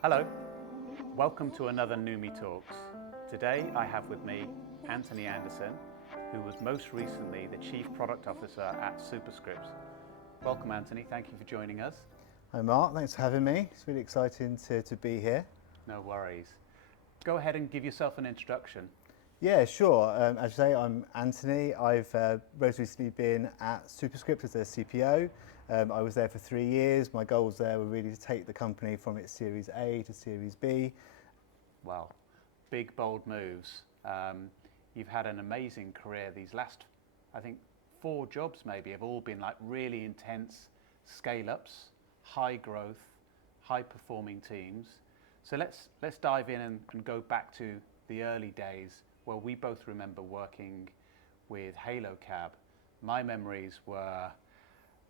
Hello, welcome to another Numi Talks. Today I have with me Anthony Anderson, who was most recently the Chief Product Officer at Superscript. Welcome Anthony, thank you for joining us. Hi Mark, thanks for having me. It's really exciting to be here. No worries. Go ahead and give yourself an introduction. Yeah, sure. As you say, I'm Anthony. I've most recently been at Superscript as their CPO. I was there for 3 years. My goals there were really to take the company from its Series A to Series B. Well, big bold moves. You've had an amazing career. These last, I think, 4 jobs maybe have all been like really intense scale-ups, high growth, high performing teams. So let's dive in and go back to the early days where we both remember working with Halo Cab. My memories were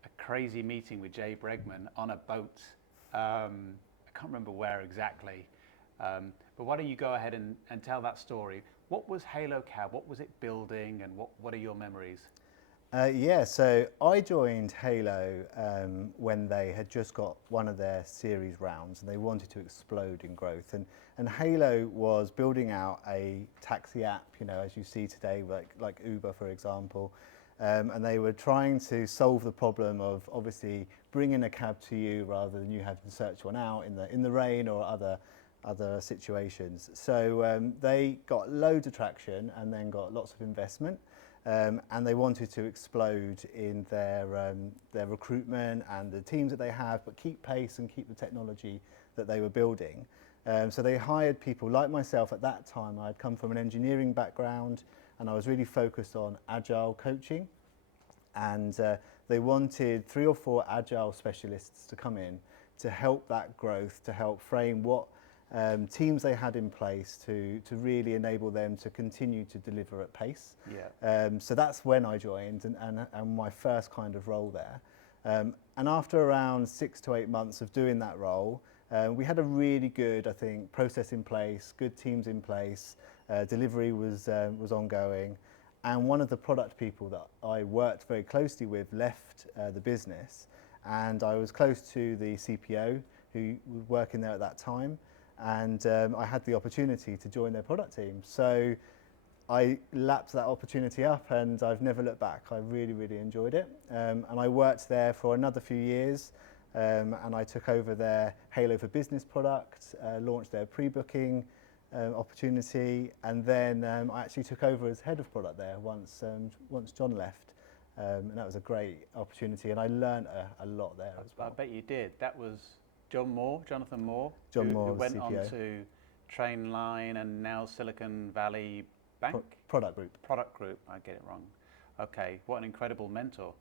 a crazy meeting with Jay Bregman on a boat. I can't remember where exactly, but why don't you go ahead and tell that story. What was Halo Cab? What was it building, and what are your memories? So I joined Halo when they had just got one of their series rounds and they wanted to explode in growth. And Halo was building out a taxi app, as you see today, like Uber, for example. And they were trying to solve the problem of obviously bringing a cab to you rather than you having to search one out in the rain or other situations. So they got loads of traction and then got lots of investment. And they wanted to explode in their recruitment and the teams that they have, but keep pace and keep the technology that they were building. So they hired people like myself at that time. I'd come from an engineering background and I was really focused on agile coaching. And they wanted 3 or 4 agile specialists to come in to help that growth, to help frame what teams they had in place to really enable them to continue to deliver at pace. Yeah. So that's when I joined and my first kind of role there. And after around 6 to 8 months of doing that role, we had a really good, I think, process in place, good teams in place, delivery was ongoing. And one of the product people that I worked very closely with left the business, and I was close to the CPO who was working there at that time. And I had the opportunity to join their product team. So I lapped that opportunity up and I've never looked back. I really, really enjoyed it. And I worked there for another few years and I took over their Halo for Business product, launched their pre-booking opportunity, and then I actually took over as head of product there once John left. And that was a great opportunity and I learned a lot there as well. I bet you did. That was Jonathan Moore, John who Moore, went on CPO. to Trainline and now Silicon Valley Bank? Product Group. Product Group, I get it wrong. Okay, what an incredible mentor.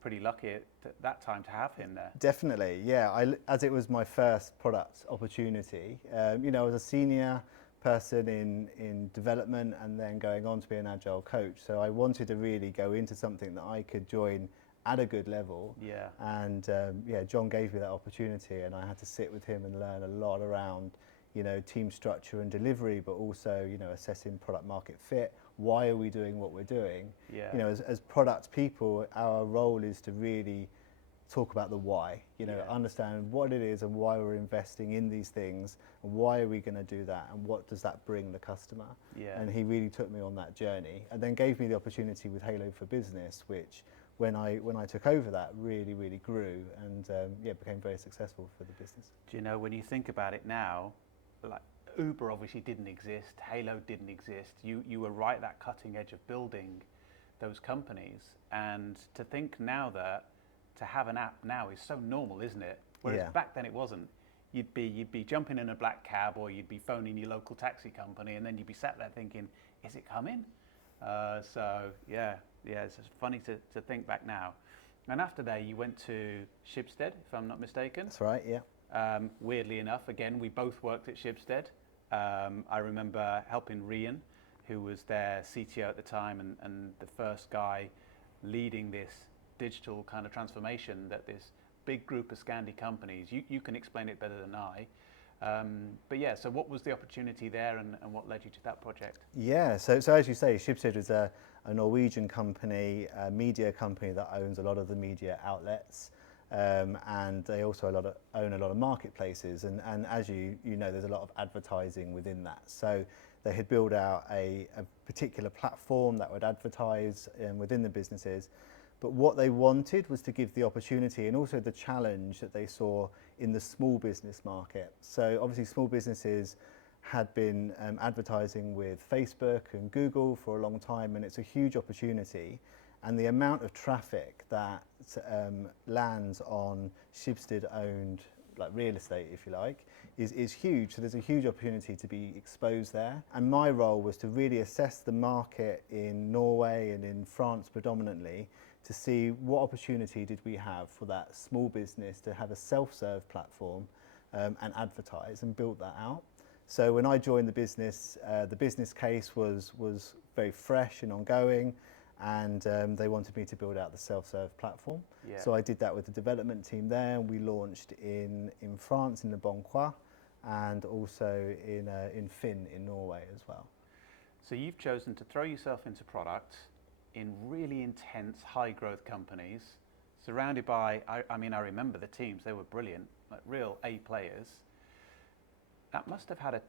Pretty lucky at that time to have him there. Definitely, yeah. As it was my first product opportunity, I was a senior person in development and then going on to be an agile coach. So I wanted to really go into something that I could join at a good level. Yeah. And John gave me that opportunity and I had to sit with him and learn a lot around, team structure and delivery, but also, assessing product market fit. Why are we doing what we're doing? Yeah. As product people, our role is to really talk about the why, understand what it is and why we're investing in these things and why are we going to do that and what does that bring the customer. Yeah. And he really took me on that journey and then gave me the opportunity with Halo for Business, which when I took over that really, really grew and became very successful for the business. Do you know, when you think about it now, like Uber obviously didn't exist, Halo didn't exist. You were right at that cutting edge of building those companies, and to think now that to have an app now is so normal, isn't it? Whereas back then it wasn't. You'd be jumping in a black cab or you'd be phoning your local taxi company and then you'd be sat there thinking, is it coming? It's just funny to think back now. And after that, you went to Schibsted, if I'm not mistaken. That's right, yeah. Weirdly enough, again, we both worked at Schibsted. I remember helping Rian, who was their CTO at the time and the first guy leading this digital kind of transformation that this big group of Scandi companies, you can explain it better than I. So what was the opportunity there and what led you to that project? Yeah, so as you say, Schibsted is a Norwegian company, a media company that owns a lot of the media outlets. and they also own a lot of marketplaces. And as you know, there's a lot of advertising within that. So they had built out a particular platform that would advertise within the businesses. But what they wanted was to give the opportunity and also the challenge that they saw in the small business market. So obviously small businesses had been advertising with Facebook and Google for a long time, and it's a huge opportunity. And the amount of traffic that lands on Schibsted-owned like real estate, if you like, is huge. So there's a huge opportunity to be exposed there. And my role was to really assess the market in Norway and in France predominantly to see what opportunity did we have for that small business to have a self-serve platform and advertise, and build that out. So when I joined the business case was very fresh and ongoing, and they wanted me to build out the self-serve platform. Yeah. So I did that with the development team there, and we launched in France in the Boncois, and also in Finn in Norway as well. So you've chosen to throw yourself into product in really intense high growth companies, surrounded by, I mean, I remember the teams, they were brilliant, like real A players. That must have had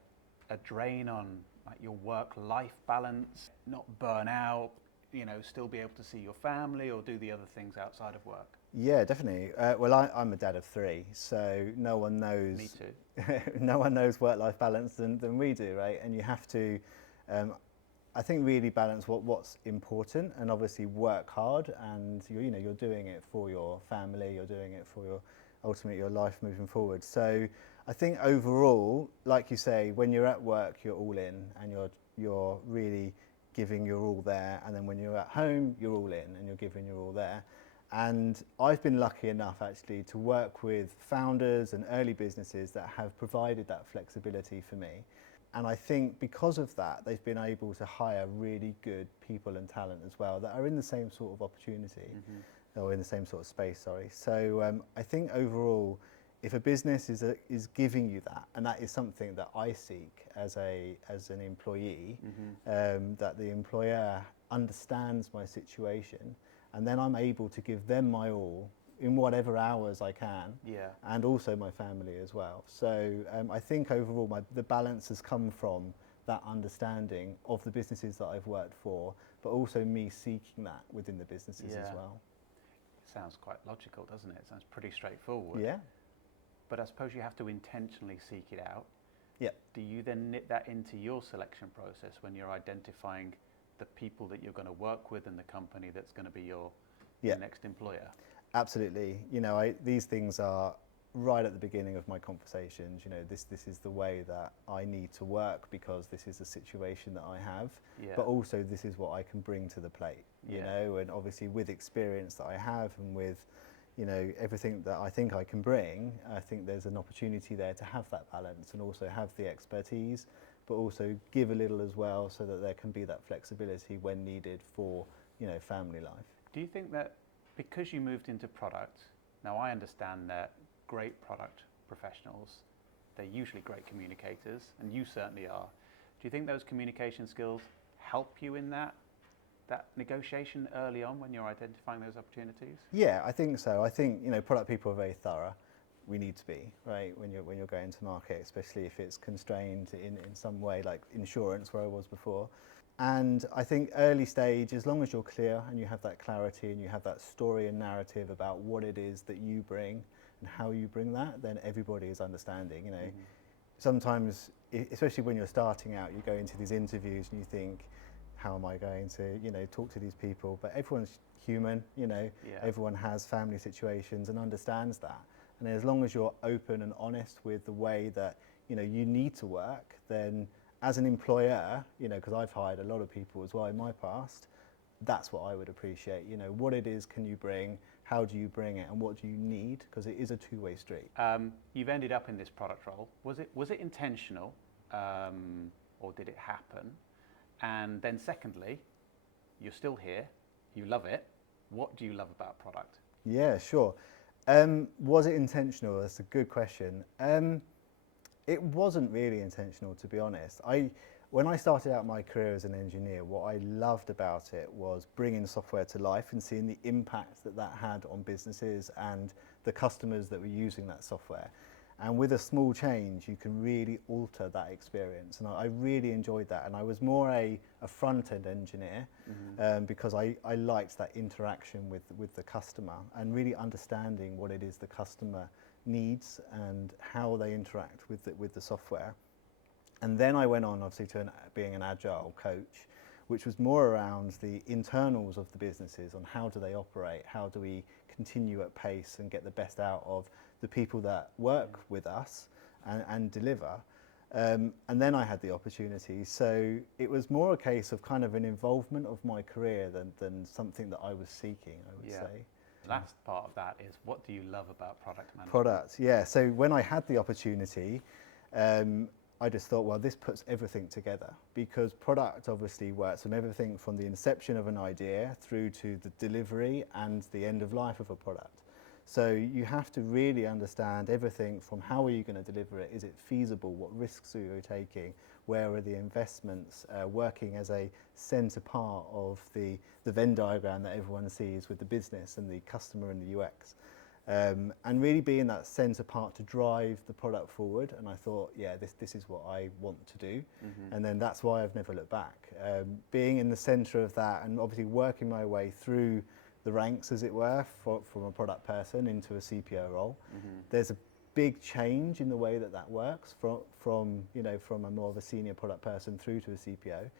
a drain on like your work-life balance, not burn out, you know, still be able to see your family or do the other things outside of work. Yeah, definitely. Well, I'm a dad of 3, so no one knows. Me too. No one knows work-life balance than we do, right? And you have to, I think, really balance what's important, and obviously work hard. And you're doing it for your family. You're doing it for your life moving forward. So I think overall, like you say, when you're at work, you're all in, and you're really giving your all there. And then when you're at home, you're all in, and you're giving your all there. And I've been lucky enough actually to work with founders and early businesses that have provided that flexibility for me. And I think because of that, they've been able to hire really good people and talent as well that are in the same sort of opportunity, or in the same sort of space, sorry. So I think overall, if a business is giving you that, and that is something that I seek as an employee, that the employer understands my situation, and then I'm able to give them my all in whatever hours I can, and also my family as well. So I think overall the balance has come from that understanding of the businesses that I've worked for, but also me seeking that within the businesses as well. Sounds quite logical, doesn't it? Sounds pretty straightforward. Yeah. But I suppose you have to intentionally seek it out. Yeah. Do you then knit that into your selection process when you're identifying the people that you're going to work with and the company that's going to be your next employer? Absolutely. These things are right at the beginning of my conversations. This is the way that I need to work because this is the situation that I have, but also this is what I can bring to the plate, you know, and obviously with experience that I have and with, everything that I think I can bring, I think there's an opportunity there to have that balance and also have the expertise, but also give a little as well so that there can be that flexibility when needed for, family life. Do you think that because you moved into product, now I understand that great product professionals, they're usually great communicators, and you certainly are. Do you think those communication skills help you in that negotiation early on when you're identifying those opportunities? Yeah, I think so. I think, product people are very thorough. We need to be, right, when you're going to market, especially if it's constrained in some way, like insurance, where I was before. And I think early stage, as long as you're clear and you have that clarity and you have that story and narrative about what it is that you bring and how you bring that, then everybody is understanding. Sometimes, especially when you're starting out, you go into these interviews and you think, how am I going to, talk to these people? But everyone's human, everyone has family situations and understands that. And as long as you're open and honest with the way that, you need to work, then as an employer, because I've hired a lot of people as well in my past, that's what I would appreciate. What it is can you bring, how do you bring it, and what do you need? Because it is a two-way street. You've ended up in this product role. Was it intentional, or did it happen? And then secondly, you're still here, you love it. What do you love about product? Yeah, sure. Was it intentional? That's a good question. It wasn't really intentional, to be honest. When I started out my career as an engineer, what I loved about it was bringing software to life and seeing the impact that had on businesses and the customers that were using that software. And with a small change, you can really alter that experience. And I really enjoyed that. And I was more a front-end engineer because I liked that interaction with the customer and really understanding what it is the customer needs and how they interact with the software. And then I went on, obviously, to being an agile coach, which was more around the internals of the businesses, on how do they operate, how do we continue at pace and get the best out of the people that work with us and deliver. And then I had the opportunity. So it was more a case of kind of an involvement of my career than something that I was seeking, I would say. The last part of that is, what do you love about product management? Product, yeah. So when I had the opportunity, I just thought, well, this puts everything together, because product obviously works from everything from the inception of an idea through to the delivery and the end of life of a product. So you have to really understand everything from how are you going to deliver it, is it feasible, what risks are you taking, where are the investments, working as a centre part of the Venn diagram that everyone sees with the business and the customer and the UX. And really being that centre part to drive the product forward. And I thought, yeah, this is what I want to do. And then that's why I've never looked back. Being in the centre of that and obviously working my way through the ranks, as it were, from a product person into a CPO role. There's a big change in the way that works from a more of a senior product person through to a CPO.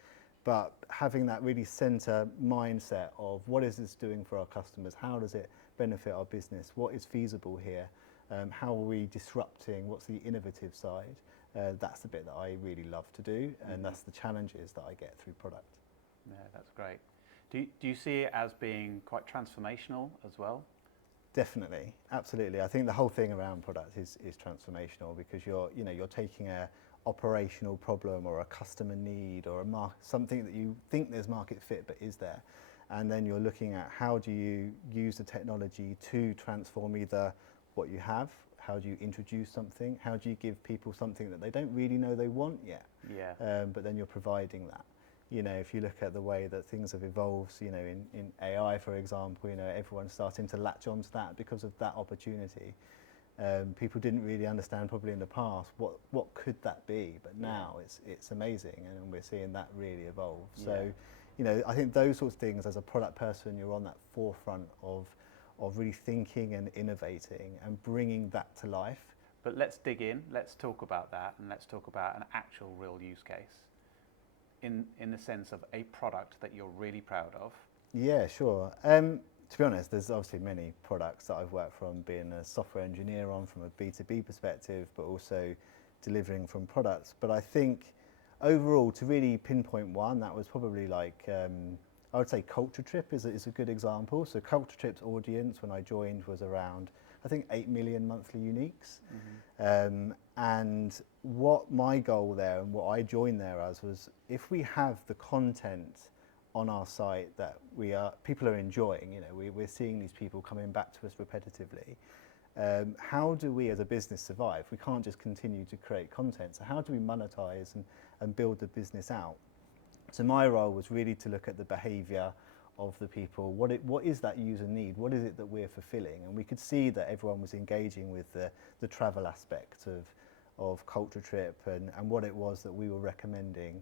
But having that really centre mindset of what is this doing for our customers, how does it benefit our business, what is feasible here, how are we disrupting, what's the innovative side, that's the bit that I really love to do, and that's the challenges that I get through product. Yeah, that's great. Do you see it as being quite transformational as well? Definitely, absolutely. I think the whole thing around product is transformational, because you're taking a operational problem or a customer need or something that you think there's market fit but is there, and then you're looking at how do you use the technology to transform either what you have, how do you introduce something, how do you give people something that they don't really know they want yet, but then you're providing that. If you look at the way that things have evolved, in AI, for example, everyone's starting to latch onto that because of that opportunity. People didn't really understand probably in the past what could that be, but now it's amazing, and we're seeing that really evolve. So, I think those sorts of things, as a product person, you're on that forefront of really thinking and innovating and bringing that to life. But let's dig in, let's talk about that, and let's talk about an actual real use case in the sense of a product that you're really proud of. Yeah, sure. To be honest, there's obviously many products that I've worked from, being a software engineer on from a B2B perspective, but also delivering from products. But I think overall, to really pinpoint one, that was probably like, I would say Culture Trip is a good example. So Culture Trip's audience when I joined was around, I think, 8 million monthly uniques. And what my goal there and what I joined there as was, if we have the content on our site that people are enjoying, we're seeing these people coming back to us repetitively, how do we as a business survive? We can't just continue to create content. So how do we monetize and build the business out? So my role was really to look at the behavior of the people. What is that user need? What is it that we're fulfilling? And we could see that everyone was engaging with the travel aspect of Culture Trip and what it was that we were recommending.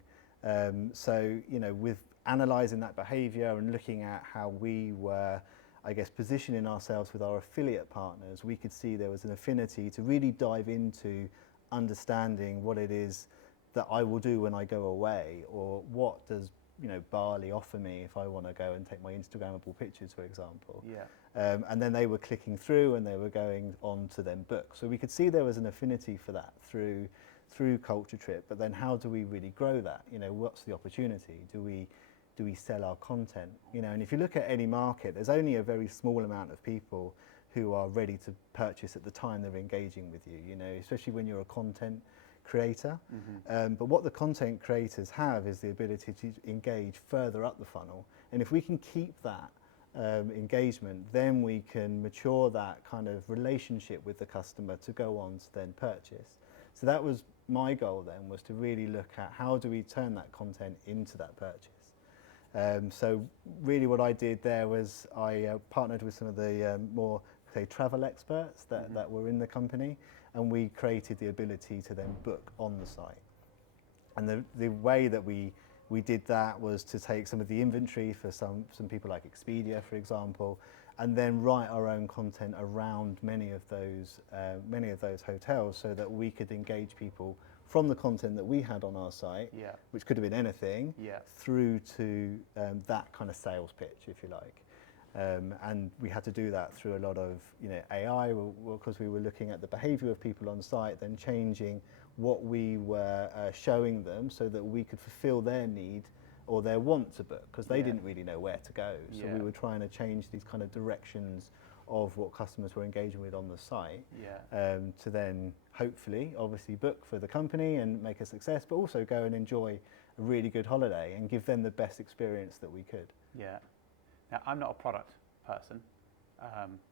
So, with analysing that behaviour and looking at how we were, I guess, positioning ourselves with our affiliate partners, we could see there was an affinity to really dive into understanding what it is that I will do when I go away, or what does Bali offer me if I want to go and take my Instagrammable pictures, for example. And then they were clicking through and they were going on to then book. So we could see there was an affinity for that through Culture Trip. But then how do we really grow that? What's the opportunity? Do we sell our content? And if you look at any market, there's only a very small amount of people who are ready to purchase at the time they're engaging with you, especially when you're a content creator. But what the content creators have is the ability to engage further up the funnel. And if we can keep that engagement, then we can mature that kind of relationship with the customer to go on to then purchase. So that was my goal then, was to really look at how do we turn that content into that purchase. So really what I did there was I partnered with some of the more say, travel experts that were in the company, and we created the ability to then book on the site. And the way that we did that was to take some of the inventory for some people like Expedia, for example, and then write our own content around many of those hotels, so that we could engage people from the content that we had on our site, which could have been anything, through to that kind of sales pitch, if you like. And we had to do that through a lot of AI, because we were looking at the behaviour of people on site, then changing what we were showing them so that we could fulfil their need or their want to book, because they didn't really know where to go. So we were trying to change these kind of directions of what customers were engaging with on the site, to then hopefully, obviously, book for the company and make a success, but also go and enjoy a really good holiday and give them the best experience that we could. Yeah. Now, I'm not a product person,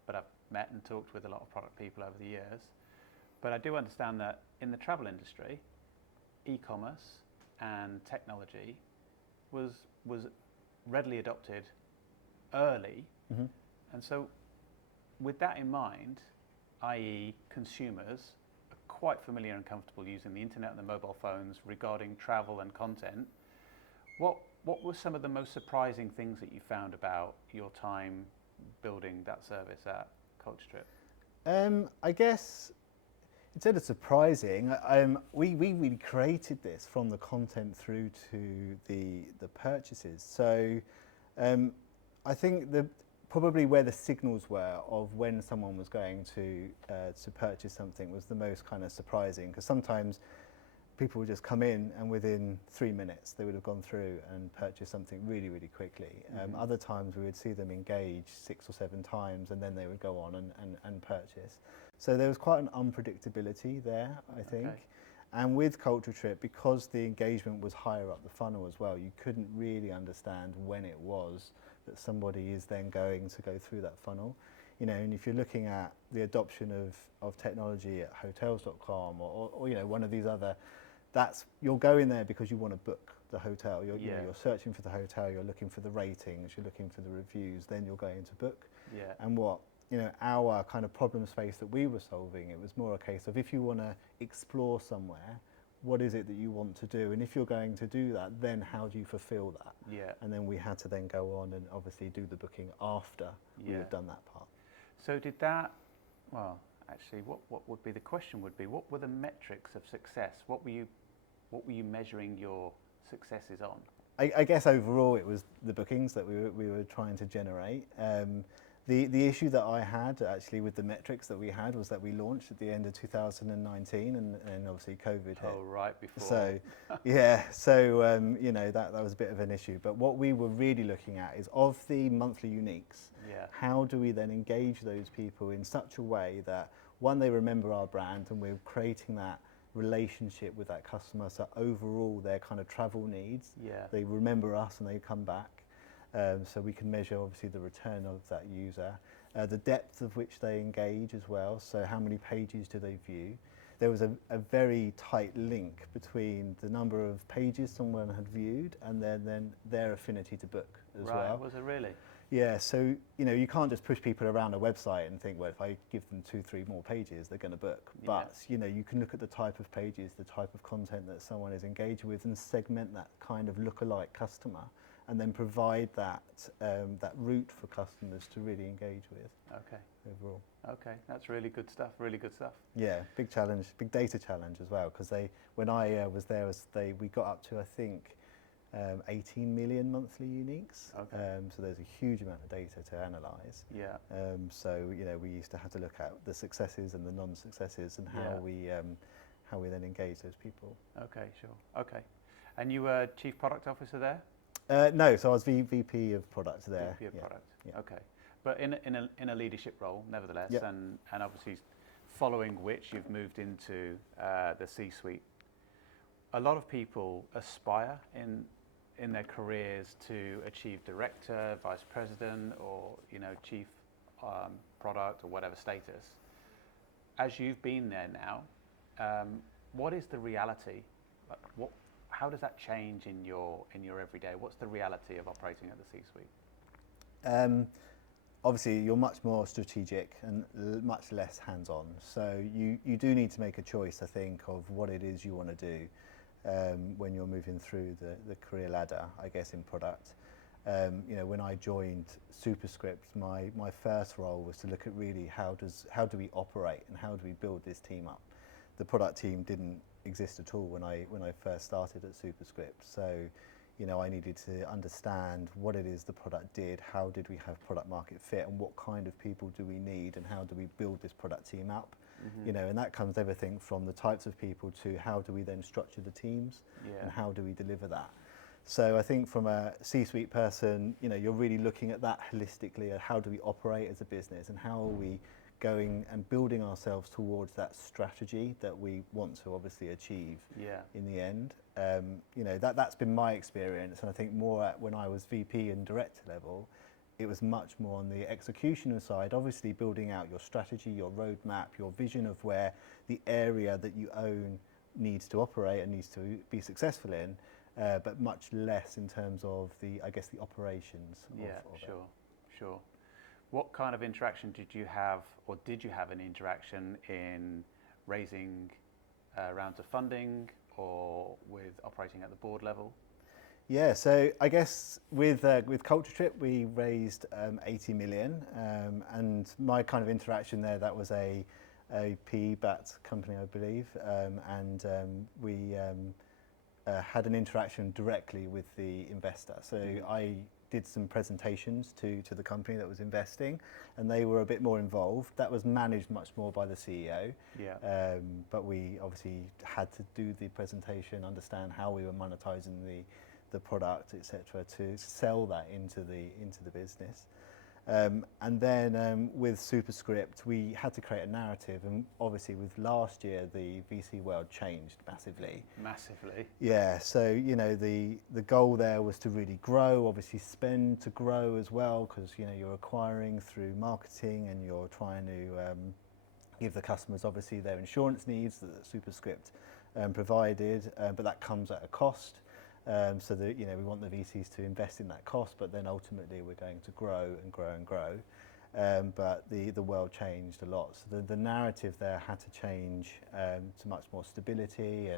but I've met and talked with a lot of product people over the years. But I do understand that in the travel industry, e-commerce and technology was readily adopted early. And so with that in mind, i.e. consumers are quite familiar and comfortable using the internet and the mobile phones regarding travel and content, what were some of the most surprising things that you found about your time building that service at Culture Trip? I guess instead of surprising, we really created this from the content through to the purchases. So I think probably where the signals were of when someone was going to purchase something was the most kind of surprising, because sometimes people would just come in and within 3 minutes they would have gone through and purchased something really, really quickly. Other times we would see them engage 6 or 7 times and then they would go on and purchase. So there was quite an unpredictability there, I think. Okay. And with Culture Trip, because the engagement was higher up the funnel as well, you couldn't really understand when it was that somebody is then going to go through that funnel. And if you're looking at the adoption of technology at hotels.com or one of these other, you're going there because you want to book the hotel. You're searching for the hotel, you're looking for the ratings, you're looking for the reviews, then you're going to book. And what our kind of problem space that we were solving, it was more a case of, if you want to explore somewhere, what is it that you want to do? And if you're going to do that, then how do you fulfill that? And then we had to then go on and obviously do the booking after we had done that part. So did that, well, actually, what would be the question would be, what were the metrics of success? What were you measuring your successes on? I guess overall it was the bookings that we were trying to generate. The issue that I had actually with the metrics that we had was that we launched at the end of 2019 and obviously COVID hit. Oh, right before. So, that was a bit of an issue. But what we were really looking at is, of the monthly uniques, how do we then engage those people in such a way that, one, they remember our brand and we're creating that relationship with that customer, so overall their kind of travel needs, they remember us and they come back. So we can measure obviously the return of that user, the depth of which they engage as well, so how many pages do they view. There was a very tight link between the number of pages someone had viewed and then their affinity to book as well. Right, was it really? Yeah, so you can't just push people around a website and think, well, if I give them 2-3 more pages, they're going to book. But you can look at the type of pages, the type of content that someone is engaged with, and segment that kind of lookalike customer, and then provide that route for customers to really engage with. Okay. Overall. Okay, that's really good stuff. Really good stuff. Yeah, big challenge, big data challenge as well. Because when I was there, we got up to, I think, 18 million monthly uniques. Okay. So there's a huge amount of data to analyse. Yeah. So we used to have to look at the successes and the non-successes and how we then engage those people. Okay, sure. Okay. And you were Chief Product Officer there? No, so I was VP of product there. VP of product. Yeah. Okay. But in a leadership role, nevertheless, Yep. and obviously following which you've moved into the C-suite. A lot of people aspire in their careers to achieve director, vice president, or chief product or whatever status. As you've been there now, what is the reality? How does that change in your everyday? What's the reality of operating at the C-suite? obviously you're much more strategic and much less hands-on. So you do need to make a choice, I think, of what it is you want to do when you're moving through the career ladder, I guess, in product. When I joined Superscript, my first role was to look at really how do we operate and how do we build this team up. The product team didn't exist at all when I first started at Superscript. So, I needed to understand what it is the product did, how did we have product market fit, and what kind of people do we need, and how do we build this product team up. And that comes everything from the types of people to how do we then structure the teams, and how do we deliver that. So I think from a C-suite person, you're really looking at that holistically, at how do we operate as a business, and how are we going and building ourselves towards that strategy that we want to obviously achieve in the end. That's been my experience, and I think more when I was VP and director level, it was much more on the executional side, obviously building out your strategy, your roadmap, your vision of where the area that you own needs to operate and needs to be successful in, but much less in terms of the operations. Sure. What kind of interaction did you have, or did you have an interaction in raising rounds of funding or with operating at the board level? Yeah, so I guess with Culture Trip we raised 80 million, and my kind of interaction there, that was a PE-backed company, I believe, and we had an interaction directly with the investor. So I did some presentations to the company that was investing, and they were a bit more involved. That was managed much more by the CEO. But we obviously had to do the presentation, understand how we were monetizing the product, etc., to sell that into the business. And then with Superscript, we had to create a narrative, and obviously with last year, the VC world changed massively. Yeah, so the goal there was to really grow, obviously spend to grow as well, because you're acquiring through marketing, and you're trying to give the customers obviously their insurance needs that Superscript provided, but that comes at a cost. So that we want the VCs to invest in that cost, but then ultimately we're going to grow and grow and grow. But the world changed a lot, so the narrative there had to change to much more stability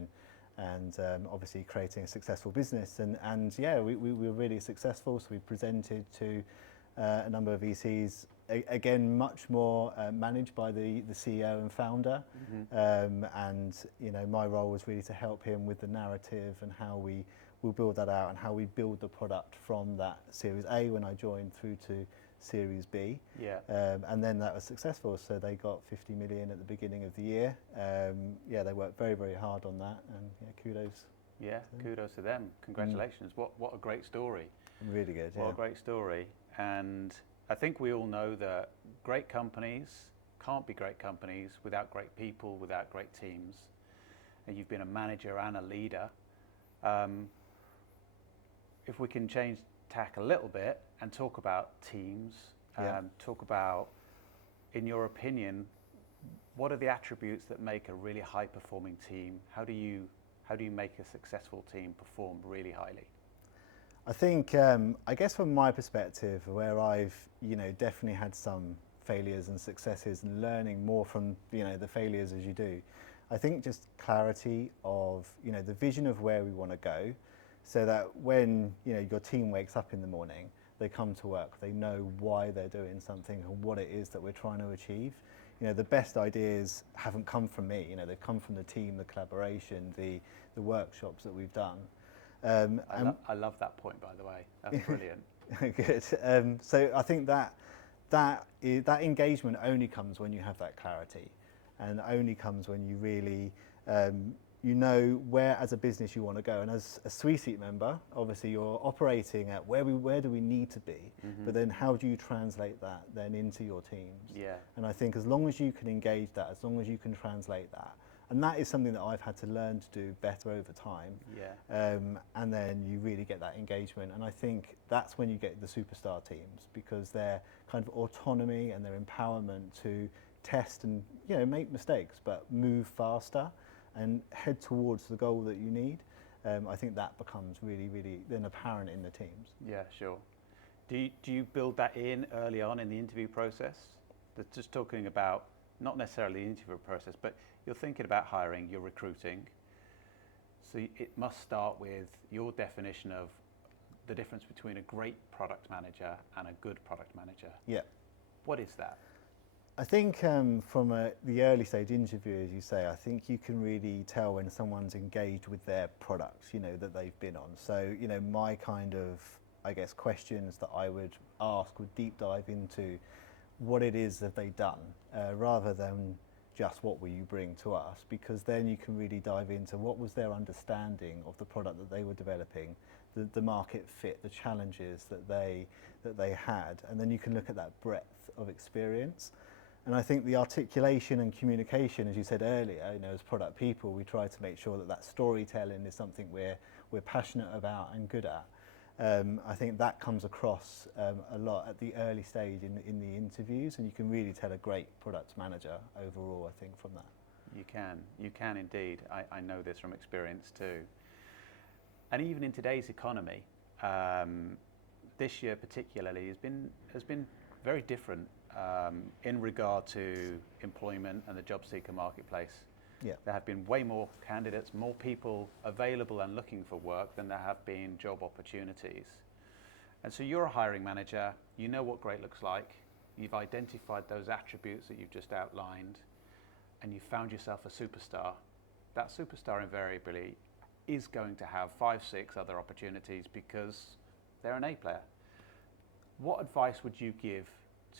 and obviously creating a successful business. And yeah, we were really successful. So we presented to a number of VCs, again much more managed by the CEO and founder. And my role was really to help him with the narrative and how we'll build that out, and how we build the product from that Series A when I joined through to Series B. And then that was successful, so they got 50 million at the beginning of the year. They worked very, very hard on that, and kudos. Kudos to them. Congratulations. What a great story. Really good. What a great story. And I think we all know that great companies can't be great companies without great people, without great teams. And you've been a manager and a leader. If we can change tack a little bit and talk about teams, talk about, in your opinion, what are the attributes that make a really high-performing team? How do you make a successful team perform really highly? I think, I guess from my perspective, where I've definitely had some failures and successes, and learning more from the failures as you do, I think just clarity of the vision of where we want to go, so that when your team wakes up in the morning, they come to work, they know why they're doing something and what it is that we're trying to achieve. The best ideas haven't come from me. They've come from the team, the collaboration, the workshops that we've done. I love that point, by the way. That's brilliant. Good. So I think that engagement only comes when you have that clarity, and only comes when you really where as a business you want to go. And as a C-suite member, obviously you're operating at where do we need to be, but then how do you translate that then into your teams? And I think as long as you can engage that, as long as you can translate that, and that is something that I've had to learn to do better over time. And then you really get that engagement, and I think that's when you get the superstar teams, because their kind of autonomy and their empowerment to test and make mistakes, but move faster and head towards the goal that you need. I think that becomes really, really then apparent in the teams. Yeah, sure. Do you build that in early on in the interview process? That's just talking about not necessarily the interview process, but you're thinking about hiring, you're recruiting. So it must start with your definition of the difference between a great product manager and a good product manager. Yeah. What is that? I think from the early stage interview, as you say, I think you can really tell when someone's engaged with their products, that they've been on. So, my kind of, I guess, questions that I would ask would deep dive into what it is that they've done, rather than just what will you bring to us, because then you can really dive into what was their understanding of the product that they were developing, the market fit, the challenges that they had, and then you can look at that breadth of experience. And I think the articulation and communication, as you said earlier, as product people, we try to make sure that storytelling is something we're passionate about and good at. I think that comes across a lot at the early stage in the interviews, and you can really tell a great product manager overall, I think, from that. You can indeed. I know this from experience too. And even in today's economy, this year particularly has been very different in regard to employment and the job seeker marketplace. Yeah. There have been way more candidates, more people available and looking for work than there have been job opportunities. And so you're a hiring manager, you know what great looks like, you've identified those attributes that you've just outlined, and you found yourself a superstar. That superstar invariably is going to have 5, 6 other opportunities because they're an A player. What advice would you give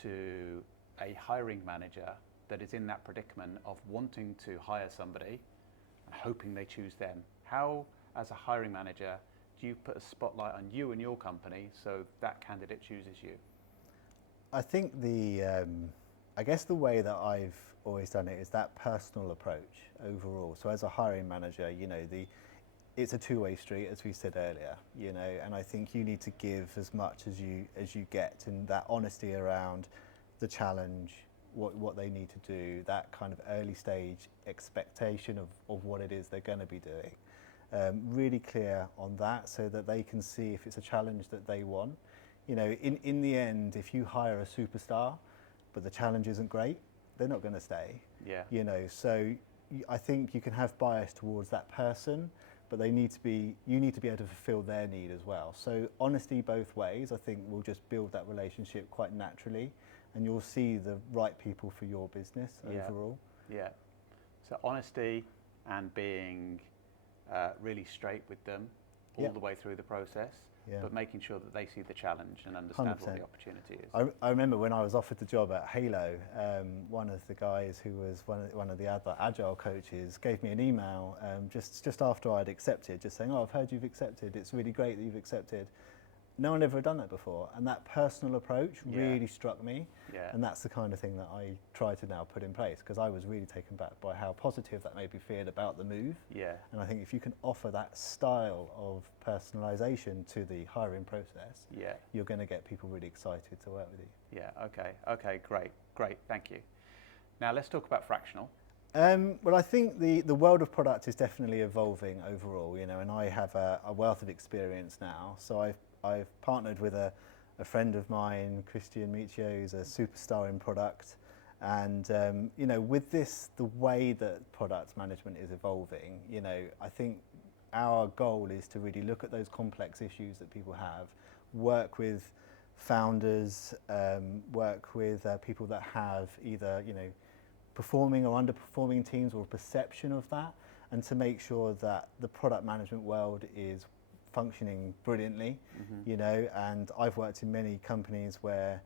to a hiring manager that is in that predicament of wanting to hire somebody and hoping they choose them? How, as a hiring manager, do you put a spotlight on you and your company so that candidate chooses you? I think I guess the way that I've always done it is that personal approach overall. So as a hiring manager, it's a two-way street, as we said earlier, and I think you need to give as much as you get, and that honesty around the challenge, what they need to do, that kind of early stage expectation of what it is they're going to be doing. Really clear on that so that they can see if it's a challenge that they want. In the end, if you hire a superstar, but the challenge isn't great, they're not going to stay. Yeah. So I think you can have bias towards that person, but you need to be able to fulfill their need as well. So honesty both ways, I think, will just build that relationship quite naturally, and you'll see the right people for your business overall. Yeah. So honesty and being really straight with them all the way through the process, but making sure that they see the challenge and understand 100%. what the opportunity is. I remember when I was offered the job at Halo, one of the guys who was one of the other agile coaches gave me an email just after I'd accepted, just saying, "Oh, I've heard you've accepted. It's really great that you've accepted." No one ever had done that before, and that personal approach really struck me. And that's the kind of thing that I try to now put in place, because I was really taken back by how positive that made me feel about the move. And I think if you can offer that style of personalisation to the hiring process, you're going to get people really excited to work with you. Okay, great, thank you. Now let's talk about fractional. Well, I think the world of product is definitely evolving overall, and I have a wealth of experience now. So I've partnered with a friend of mine, Christian Michio, who's a superstar in product. And, with the way that product management is evolving, I think our goal is to really look at those complex issues that people have, work with founders, work with people that have either, performing or underperforming teams or a perception of that, and to make sure that the product management world is functioning brilliantly, and I've worked in many companies where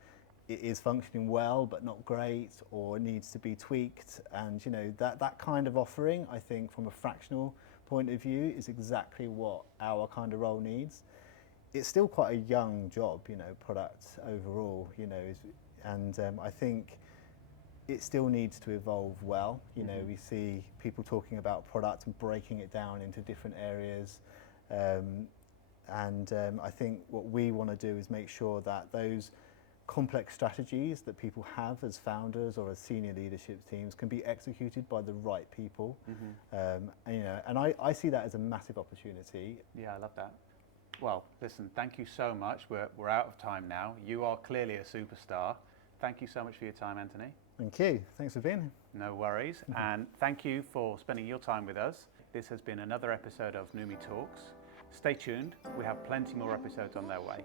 it is functioning well but not great, or needs to be tweaked, and that kind of offering, I think, from a fractional point of view, is exactly what our kind of role needs. It's still quite a young job, product overall, and I think it still needs to evolve well. We see people talking about product and breaking it down into different areas. I think what we want to do is make sure that those complex strategies that people have as founders or as senior leadership teams can be executed by the right people. And I see that as a massive opportunity. Yeah, I love that. Well, listen, thank you so much. We're out of time now. You are clearly a superstar. Thank you so much for your time, Anthony. Thank you. Thanks for being here. No worries. And thank you for spending your time with us. This has been another episode of Numi Talks. Stay tuned. We have plenty more episodes on their way.